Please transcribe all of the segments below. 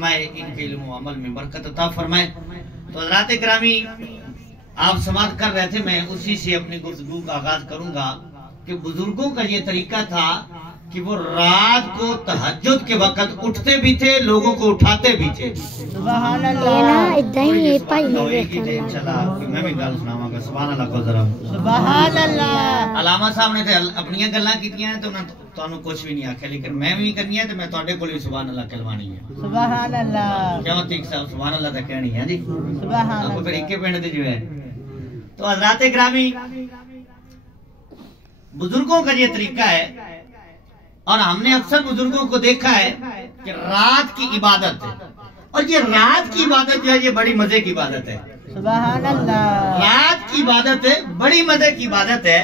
فرمائے، ان کے علم و عمل میں برکت عطا فرمائے۔ تو حضرات گرامی، آپ سماعت کر رہے تھے، میں اسی سے اپنی گفتگو کا آغاز کروں گا کہ بزرگوں کا یہ طریقہ تھا کہ وہ رات کو تہجد کے وقت اٹھتے بھی تھے، لوگوں کو اٹھاتے بھی تھے۔ سبحان اللہ، میں بھی گل سناواں گا، سبحان اللہ کو ذرا۔ سبحان اللہ۔ علامہ صاحب نے اپنی گلاں کیتیاں ہیں تو انہاں تانوں کچھ بھی نہیں آکھیا، لیکن میں بھی کرنی ہے تو میں تواڈے کول بھی سبحان اللہ کہلوانی ہے۔ سبحان اللہ، کیوں تیک صاحب سبحان اللہ تے کہنی ہے جی؟ سبحان آپ اللہ۔ پھر ایک پنڈ تے جو ہے۔ تو حضرات گرامی، بزرگوں کا یہ طریقہ ہے، اور ہم نے اکثر بزرگوں کو دیکھا ہے کہ رات کی عبادت ہے، اور یہ رات کی عبادت جو ہے یہ بڑی مزے کی عبادت ہے۔ سبحان اللہ، رات کی عبادت ہے، بڑی مزے کی عبادت ہے،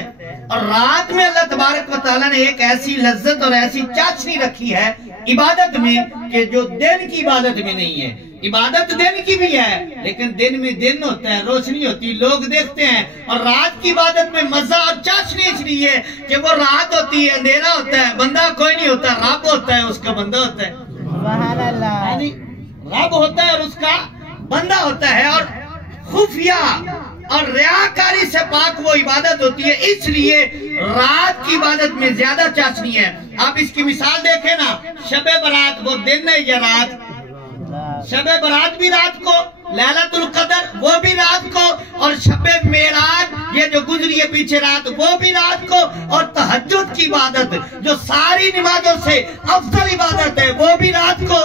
اور رات میں اللہ تبارک و تعالیٰ نے ایک ایسی لذت اور ایسی چاشنی رکھی ہے عبادت میں کہ جو دن کی عبادت میں نہیں ہے۔ عبادت دن کی بھی ہے، لیکن دن میں دن ہوتا ہے، روشنی ہوتی، لوگ دیکھتے ہیں، اور رات کی عبادت میں مزہ اور چاشنی اس لیے کہ وہ رات ہوتی ہے، اندھیرا ہوتا ہے، بندہ کوئی نہیں ہوتا، رب ہوتا ہے، اس کا بندہ ہوتا ہے۔ سبحان اللہ، یعنی رب ہوتا ہے اور اس کا بندہ ہوتا ہے، اور خفیہ اور ریاکاری سے پاک وہ عبادت ہوتی ہے، اس لیے رات کی عبادت میں زیادہ چاشنی ہے۔ آپ اس کی مثال دیکھیں نا، شب برات وہ دن ہے یا رات؟ شب برات بھی رات کو، لیلۃ القدر وہ بھی رات کو، اور شب معراج یہ جو گزری ہے پیچھے رات وہ بھی رات کو، اور تہجد کی عبادت جو ساری نمازوں سے افضل عبادت ہے وہ بھی رات کو،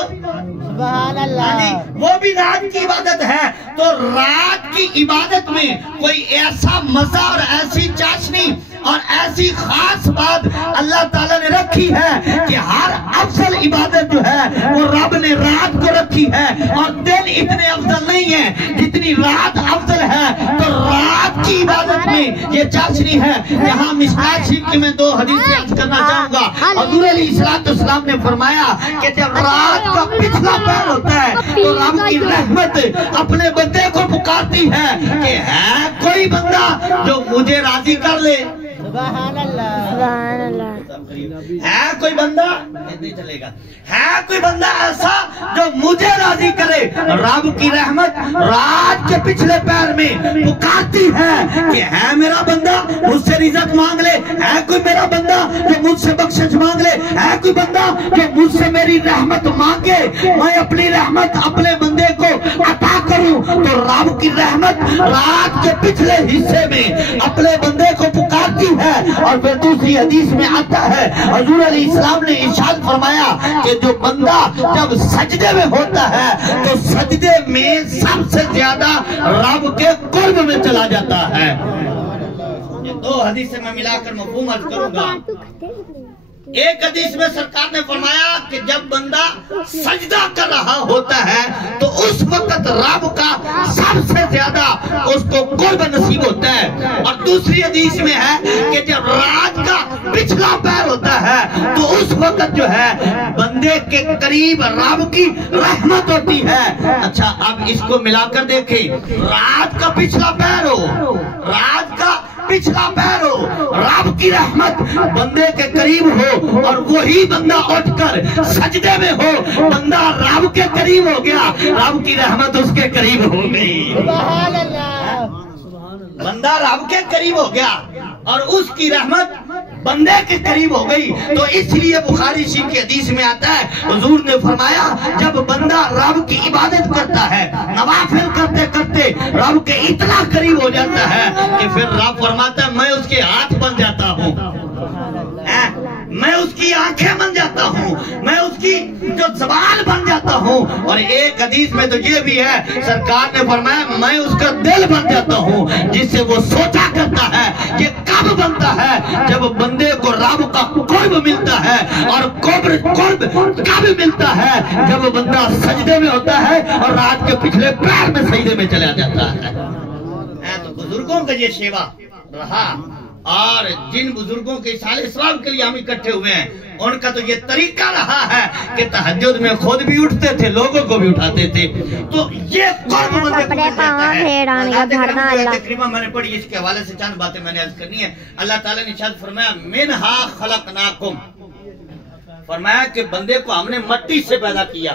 سبحان اللہ، وہ بھی رات کی عبادت ہے۔ تو رات کی عبادت میں کوئی ایسا مزہ اور ایسی چاشنی اور ایسی خاص بات اللہ تعالیٰ نے رکھی ہے کہ ہر افضل عبادت جو ہے وہ رب نے رات کو رکھی ہے، اور دن اتنے افضل نہیں ہے جتنی رات افضل ہے۔ تو رات کی عبادت میں یہ چاشنی ہے۔ یہاں مشکات شریف کی میں دو حدیثیں عرض کرنا چاہوں گا۔ حضور علیہ السلام نے فرمایا کہ جب رات کا پچھلا پہر ہوتا ہے تو رب کی رحمت اپنے بندے کو پکارتی ہے کہ ہے کوئی بندہ جو مجھے راضی کر لے۔ سبحان اللہ، سبحان اللہ، ہے کوئی بندہ، نہیں چلے گا، ہے کوئی بندہ ایسا جو مجھے راضی کرے۔ رب کی رحمت رات کے پچھلے پیر میں پکارتی ہے کہ ہے میرا بندہ مجھ سے رزق مانگ لے، ہے کوئی میرا بندہ جو مجھ سے بخشش مانگ لے، ہے کوئی بندہ جو مجھ سے میری رحمت مانگے، میں اپنی رحمت اپنے بندے کو عطا کروں۔ تو رب کی رحمت رات کے پچھلے حصے میں اپنے بندے کو پکارتی ہے۔ اور پھر دوسری حدیث میں آتا ہے، حضور علیہ السلام نے ارشاد فرمایا کہ جو بندہ جب سجدے میں ہوتا ہے تو سجدے میں سب سے زیادہ رب کے قرب میں چلا جاتا ہے۔ یہ دو حدیثیں میں ملا کر مفہوم عرض کروں گا۔ ایک حدیث میں سرکار نے فرمایا کہ جب بندہ سجدہ کر رہا ہوتا ہے تو اس وقت رب کا سب سے زیادہ اس کو قرب نصیب ہوتا ہے۔ اور دوسری حدیث میں ہے کہ جب رات کا پچھلا پیر ہوتا ہے تو اس وقت جو ہے بندے کے قریب رب کی رحمت ہوتی ہے۔ اچھا اب اس کو ملا کر دیکھیں، رات کا پچھلا پیر ہو، رات کا پچھلا پیر ہو، رب کی رحمت بندے کے قریب ہو، اور وہی بندہ اٹھ کر سجدے میں ہو، بندہ رب کے قریب ہو گیا، رب کی رحمت اس کے قریب ہو گئی۔ سبحان اللہ، بندہ رب کے قریب ہو گیا اور اس کی رحمت بندے کے قریب ہو گئی۔ تو اس لیے بخاری شریف کی حدیث میں آتا ہے، حضور نے فرمایا جب بندہ رب کی عبادت کرتا ہے، نوافل کرتے کرتے رب کے اتنا قریب ہو جاتا ہے کہ پھر رب فرماتا ہے میں اس کے ہاتھ بن جاتا ہوں، میں اس کی آنکھیں بن جاتا ہوں، میں اس کی جو زبان بن جاتا ہوں۔ اور ایک حدیث میں تو یہ بھی ہے، سرکار نے فرمایا میں اس کا دل بن جاتا ہوں جس سے وہ سوچا کرتا ہے۔ یہ کب بنتا ہے؟ جب بندے کو رب کا قرب ملتا ہے، اور قرب کب ملتا ہے؟ جب بندہ سجدے میں ہوتا ہے اور رات کے پچھلے پیر میں سجدے میں چلا جاتا ہے۔ تو بزرگوں کا یہ شیوا رہا، اور جن بزرگوں کے سال ثواب کے لیے ہم اکٹھے ہوئے ہیں ان کا تو یہ طریقہ رہا ہے کہ تہجد میں خود بھی اٹھتے تھے، لوگوں کو بھی اٹھاتے تھے۔ تو یہ قرب بندے کو مل جاتا ہے۔ تقریباً میں نے پڑھی، اس کے حوالے سے چند باتیں میں نے عرض کرنی ہے۔ اللہ تعالیٰ نے ارشاد فرمایا منہا خلقناکم، فرمایا کہ بندے کو ہم نے مٹی سے پیدا کیا،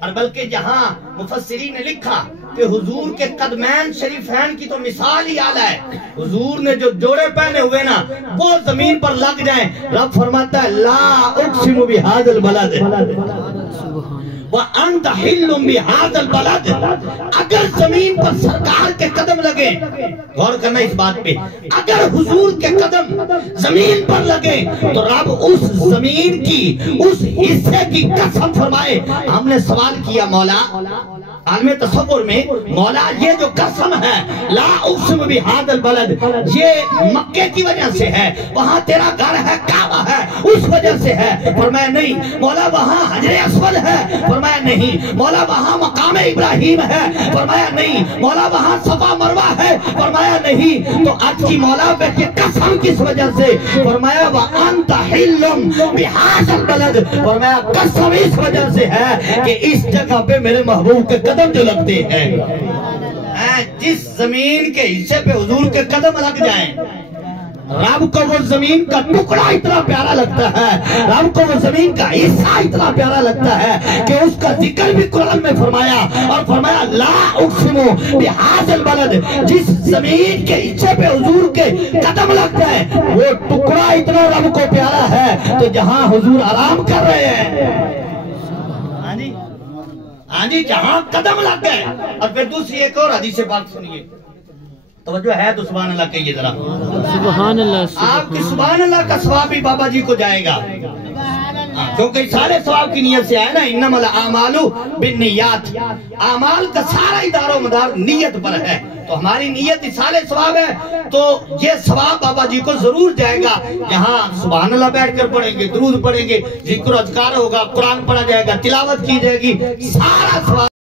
اور بلکہ جہاں مفسرین نے لکھا کہ حضور کے قدمین شریفین کی تو مثال ہی اعلیٰ ہے. حضور نے جو جوڑے پہنے ہوئے نا وہ زمین پر لگ جائیں, رب فرماتا ہے لا اقسم بہذا البلد وانت حل بہذا البلد. اگر زمین پر سرکار کے قدم لگے, غور کرنا اس بات پہ, اگر حضور کے قدم زمین پر لگے تو رب اس زمین کی اس حصے کی قسم فرمائے. ہم نے سوال کیا مولا عالم تصور میں, مولا یہ جو قسم ہے لا اقسم بہذا البلد یہ مکے کی وجہ سے ہے, وہاں تیرا گھر ہے کعبہ ہے اس وجہ سے ہے؟ فرمایا نہیں. مولا وہاں حجر اسود ہے؟ فرمایا نہیں. مولا وہاں مقام ابراہیم ہے؟ فرمایا نہیں. مولا وہاں صفا مروہ ہے؟ فرمایا نہیں. تو آج کی مولا پہ قسم کس وجہ سے؟ فرمایا وانت حل بہذا البلد, فرمایا قسم اس وجہ سے ہے کہ اس جگہ پہ میرے محبوب کے قدم جو لگتے ہیں, جس زمین کے حصے پہ حضور کے قدم لگ جائیں, رب کو وہ زمین کا ٹکڑا اتنا پیارا لگتا ہے, رب کو وہ زمین کا حصہ اتنا پیارا لگتا ہے کہ اس کا ذکر بھی قرآن میں فرمایا, اور فرمایا لا اقسم بہذا البلد, جس زمین کے حصے پہ حضور کے قدم لگتا ہے وہ ٹکڑا اتنا رب کو پیارا ہے تو جہاں حضور آرام کر رہے ہیں, ہاں جی جہاں قدم لگ گئے. اور پھر دوسری ایک اور حدیث پاک سنیے, توجہ ہے تو سبحان اللہ کہیے ذرا. سبحان اللہ. آپ کی سبحان اللہ کا ثواب بھی بابا جی کو جائے گا, کیونکہ سارے ثواب کی نیت سے آئے نا, انما الاعمال بالنیات, اعمال کا سارا ادار و مدار نیت پر ہے. تو ہماری نیت اصال ثواب ہے تو یہ ثواب بابا جی کو ضرور جائے گا. یہاں سبحان اللہ بیٹھ کر پڑھیں گے, درود پڑھیں گے, ذکر و اذکار ہوگا, قرآن پڑھا جائے گا, تلاوت کی جائے گی, سارا ثواب